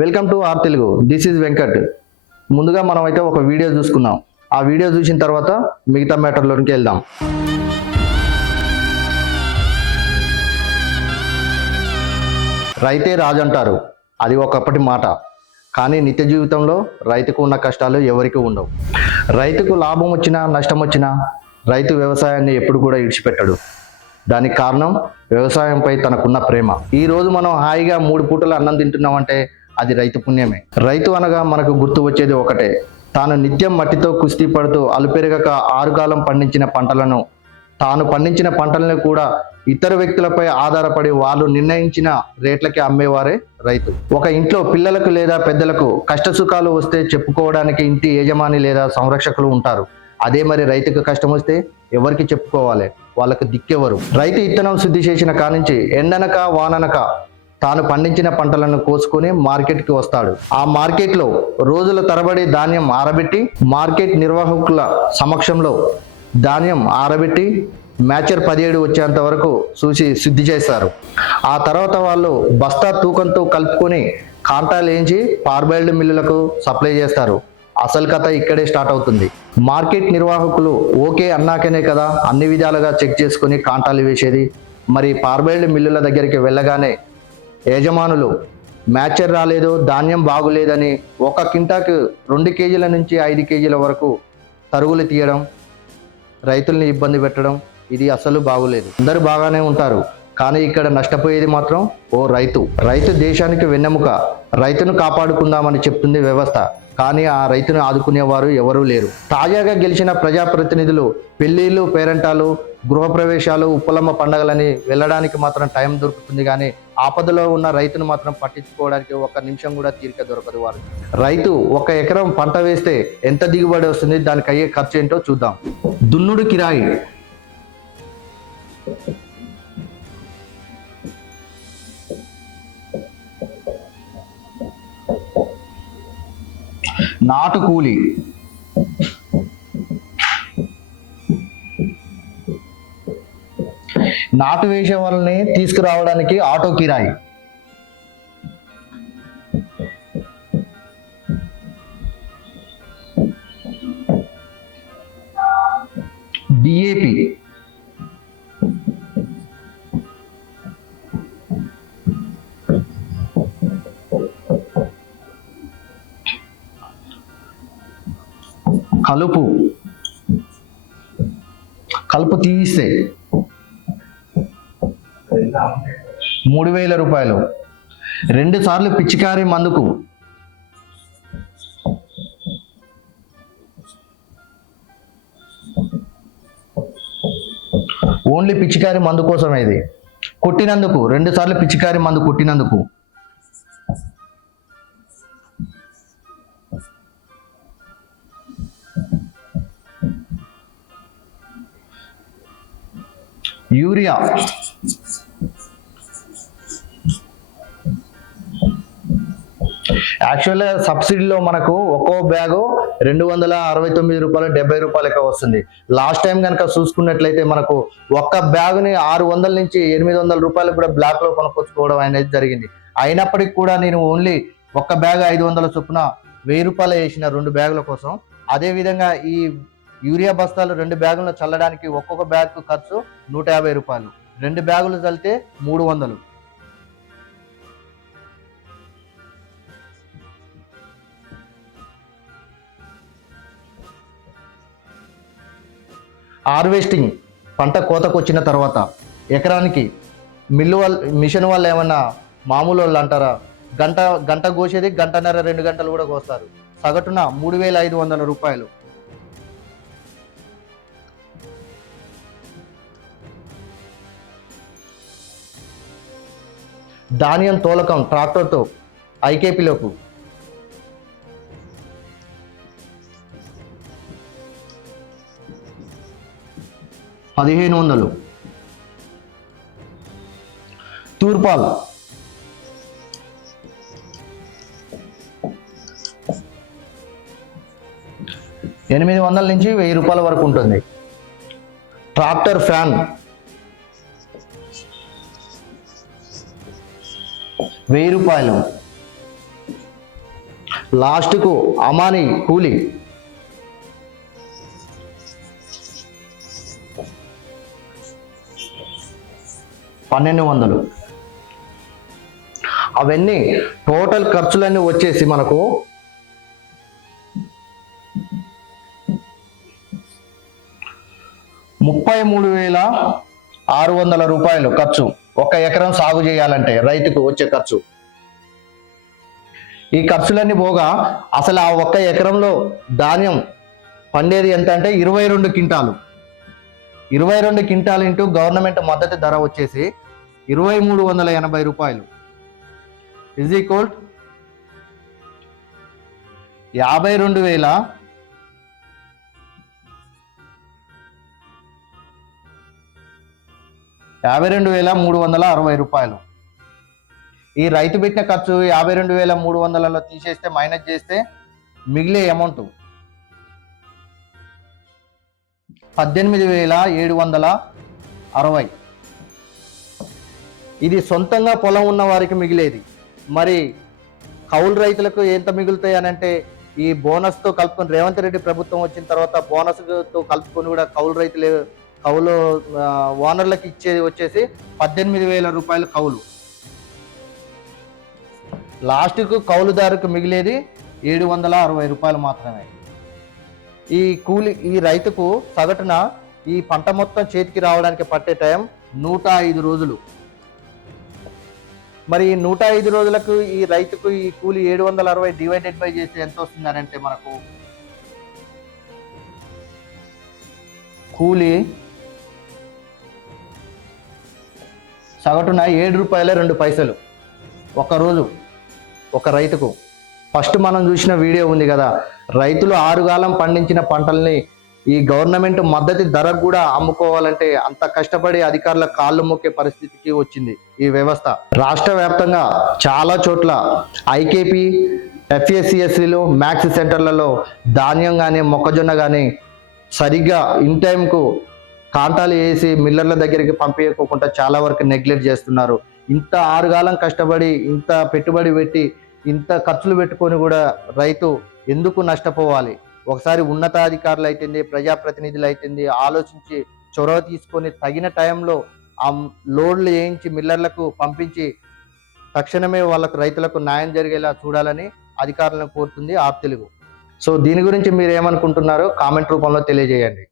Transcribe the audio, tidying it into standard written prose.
Welcome to our Telugu. This is Venkat. ముందుగా మనం అయితే ఒక వీడియో చూసుకున్నాం. ఆ వీడియో చూసిన తర్వాత మిగతా మ్యాటర్లోకి వెళ్దాం. రైతే రాజు అంటారు. అది ఒకప్పటి మాట. కానీ నిత్య జీవితంలో రైతుకు ఉన్న కష్టాలు ఎవరికి ఉండవు. రైతుకు లాభం వచ్చినా నష్టం వచ్చినా రైతు వ్యవసాయాన్ని ఎప్పుడు కూడా విడిచిపెట్టడు. దానికి కారణం వ్యవసాయంపై తనకున్న ప్రేమ. ఈ రోజు మనం హాయిగా 3 పూటలు అన్నం తింటున్నామంటే అది రైతు పుణ్యమే. రైతు అనగా మనకు గుర్తు వచ్చేది ఒకటే, తాను నిత్యం మట్టితో కుస్తీ పడుతూ అలుపెరగక ఆరుగాలం పండించిన పంటలను, తాను పండించిన పంటలను కూడా ఇతర వ్యక్తులపై ఆధారపడి వాళ్ళు నిర్ణయించిన రేట్లకి అమ్మేవారే రైతు. ఒక ఇంట్లో పిల్లలకు లేదా పెద్దలకు కష్ట సుఖాలు వస్తే చెప్పుకోవడానికి ఇంటి యజమాని లేదా సంరక్షకులు ఉంటారు. అదే మరి రైతుకు కష్టం వస్తే ఎవరికి చెప్పుకోవాలి? వాళ్ళకు దిక్కెవరు? రైతు ఇత్తనం శుద్ధి చేసిన కానించి ఎండనక వాననక తాను పండించిన పంటలను కోసుకొని మార్కెట్కి వస్తాడు. ఆ మార్కెట్లో రోజుల తరబడి ధాన్యం ఆరబెట్టి మార్కెట్ నిర్వాహకుల సమక్షంలో ధాన్యం ఆరబెట్టి మ్యాచర్ 17 వచ్చేంత వరకు చూసి శుద్ధి చేస్తారు. ఆ తర్వాత వాళ్ళు బస్తా తూకంతో కలుపుకొని కాంటాలు వేయించి పార్బైల్డ్ మిల్లులకు సప్లై చేస్తారు. అసలు కథ ఇక్కడే స్టార్ట్ అవుతుంది. మార్కెట్ నిర్వాహకులు ఓకే అన్నాకనే కదా అన్ని విధాలుగా చెక్ చేసుకుని కాంటాలు వేసేది. మరి పార్బైల్డ్ మిల్లుల దగ్గరికి వెళ్ళగానే యజమానులు మ్యాచర్ రాలేదు, ధాన్యం బాగులేదని 1 క్వింటాకు 2 కేజీల నుంచి 5 కేజీల వరకు తరుగులు తీయడం, రైతుల్ని ఇబ్బంది పెట్టడం, ఇది అసలు బాగులేదు. అందరూ బాగానే ఉంటారు, కానీ ఇక్కడ నష్టపోయేది మాత్రం రైతు. రైతు దేశానికి వెన్నెముక. రైతును కాపాడుకుందామని చెప్తుంది వ్యవస్థ, కానీ ఆ రైతును ఆదుకునేవారు ఎవరూ లేరు. తాజాగా గెలిచిన ప్రజాప్రతినిధులు పెళ్లిళ్ళు, పేరంటాలు, గృహప్రవేశాలు, ఉప్పలమ్మ పండగలని వెళ్ళడానికి మాత్రం టైం దొరుకుతుంది, కానీ ఆపదలో ఉన్న రైతును మాత్రం పట్టించుకోవడానికి 1 నిమిషం కూడా తీరిక దొరకదు వారు. రైతు 1 ఎకరం పంట వేస్తే ఎంత దిగుబడి వస్తుంది, దానికి అయ్యే ఖర్చు ఏంటో చూద్దాం. దున్నుడు కిరాయి, నాటు కూలి, నాటు వేసే వాళ్ళని తీసుకురావడానికి ఆటో కిరాయి, డిఏపి, కలుపు తీయిస్తే 3,000 రూపాయలు. 2 సార్లు పిచికారీ మందుకు ఓన్లీ పిచికారీ మందు కోసం. ఇది కొట్టినందుకు 2 సార్లు పిచికారీ మందు కొట్టినందుకు యూరియా, యాక్చువల్గా సబ్సిడీలో మనకు ఒక్కో బ్యాగు 269 రూపాయలు 70 రూపాయలకే వస్తుంది. లాస్ట్ టైం కనుక చూసుకున్నట్లయితే మనకు ఒక్క బ్యాగుని 600 నుంచి 800 రూపాయలు కూడా బ్లాక్ లో కొనుక్కొచ్చుకోవడం అనేది జరిగింది. అయినప్పటికీ కూడా నేను ఓన్లీ ఒక్క బ్యాగ్ 500 చొప్పున 1000 రూపాయలు వేసిన 2 బ్యాగుల కోసం. అదే విధంగా ఈ యూరియా బస్తాలు 2 బ్యాగులను చల్లడానికి ఒక్కొక్క బ్యాగ్ ఖర్చు 150 రూపాయలు. 2 బ్యాగులు చల్లితే 300. హార్వెస్టింగ్, పంట కోతకు వచ్చిన తర్వాత ఎకరానికి మిషన్ వాళ్ళు ఏమన్నా మామూలు వాళ్ళు అంటారా? గంట కోసేది 1.5 2 గంటలు కూడా కోస్తారు. సగటున 3,500 రూపాయలు. ధాన్యం తోలకం ట్రాక్టర్తో ఐకేపీలోకు 1,500. తూర్పాల్ 800 నుంచి 1000 రూపాయల వరకు ఉంటుంది. ట్రాక్టర్ ఫ్యాన్ 1000 రూపాయలు. లాస్ట్కు అమాని కూలి 1200. అవన్నీ టోటల్ ఖర్చులన్నీ వచ్చేసి మనకు 33,600 రూపాయలు ఖర్చు. 1 ఎకరం సాగు చేయాలంటే రైతుకు వచ్చే ఖర్చు. ఈ ఖర్చులన్నీ పోగా అసలు ఆ 1 ఎకరంలో ధాన్యం పండేది ఎంత అంటే 22 క్వింటాలు. 22 క్వింటాలు ఇంటూ గవర్నమెంట్ మద్దతు ధర వచ్చేసి 2,380 రూపాయలు ఈజ్ ఈక్వల్ 52,360 రూపాయలు. ఈ రైతు పెట్టిన ఖర్చు 52,300లో తీసేస్తే మైనస్ చేస్తే మిగిలే అమౌంట్ 18,760. ఇది సొంతంగా పొలం ఉన్న వారికి మిగిలేది. మరి కౌలు రైతులకు ఎంత మిగులుతాయి అని అంటే ఈ బోనస్తో కలుపుకొని రేవంత్ రెడ్డి ప్రభుత్వం వచ్చిన తర్వాత బోనస్తో కలుపుకొని కూడా కౌలు ఓనర్లకు ఇచ్చేది వచ్చేసి 18,000 రూపాయలు కౌలు. లాస్ట్కు కౌలుదారుకు మిగిలేది 760 రూపాయలు మాత్రమే. ఈ రైతుకు సగటున ఈ పంట మొత్తం చేతికి రావడానికి పట్టే టైం 105 రోజులు. మరి 105 రోజులకు ఈ రైతుకు ఈ కూలి 760 డివైడెడ్ బై చేస్తే ఎంత వస్తుంది అంటే మనకు కూలి సగటున 7 రూపాయల 2 పైసలు ఒక రోజు ఒక రైతుకు. ఫస్ట్ మనం చూసిన వీడియో ఉంది కదా, రైతులు ఆరుగాలం పండించిన పంటల్ని ఈ గవర్నమెంట్ మద్దతు ధరకు కూడా అమ్ముకోవాలంటే అంత కష్టపడి అధికారుల కాళ్ళు మొక్కే పరిస్థితికి వచ్చింది ఈ వ్యవస్థ. రాష్ట్ర వ్యాప్తంగా చాలా చోట్ల ఐకేపీ, ఎఫ్ఎస్సిఎస్సిలు, మ్యాక్స్ సెంటర్లలో ధాన్యం కానీ మొక్కజొన్న కానీ సరిగ్గా ఇన్ టైంకు కాంటాలు వేసి మిల్లర్ల దగ్గరికి పంపించకుండా చాలా వరకు నెగ్లెక్ట్ చేస్తున్నారు. ఇంత ఆరుగాలం కష్టపడి ఇంత పెట్టుబడి పెట్టి ఇంత ఖర్చులు పెట్టుకొని కూడా రైతు ఎందుకు నష్టపోవాలి? ఒకసారి ఉన్నతాధికారులు అయితేంది, ప్రజాప్రతినిధులు అయితేంది ఆలోచించి చొరవ తీసుకొని తగిన టైంలో ఆ లోడ్లు వేయించి మిల్లర్లకు పంపించి తక్షణమే వాళ్ళకు రైతులకు న్యాయం జరిగేలా చూడాలని అధికారులను కోరుతుంది ఆప్ తెలుగు. సో దీని గురించి మీరు ఏమనుకుంటున్నారో కామెంట్ రూపంలో తెలియజేయండి.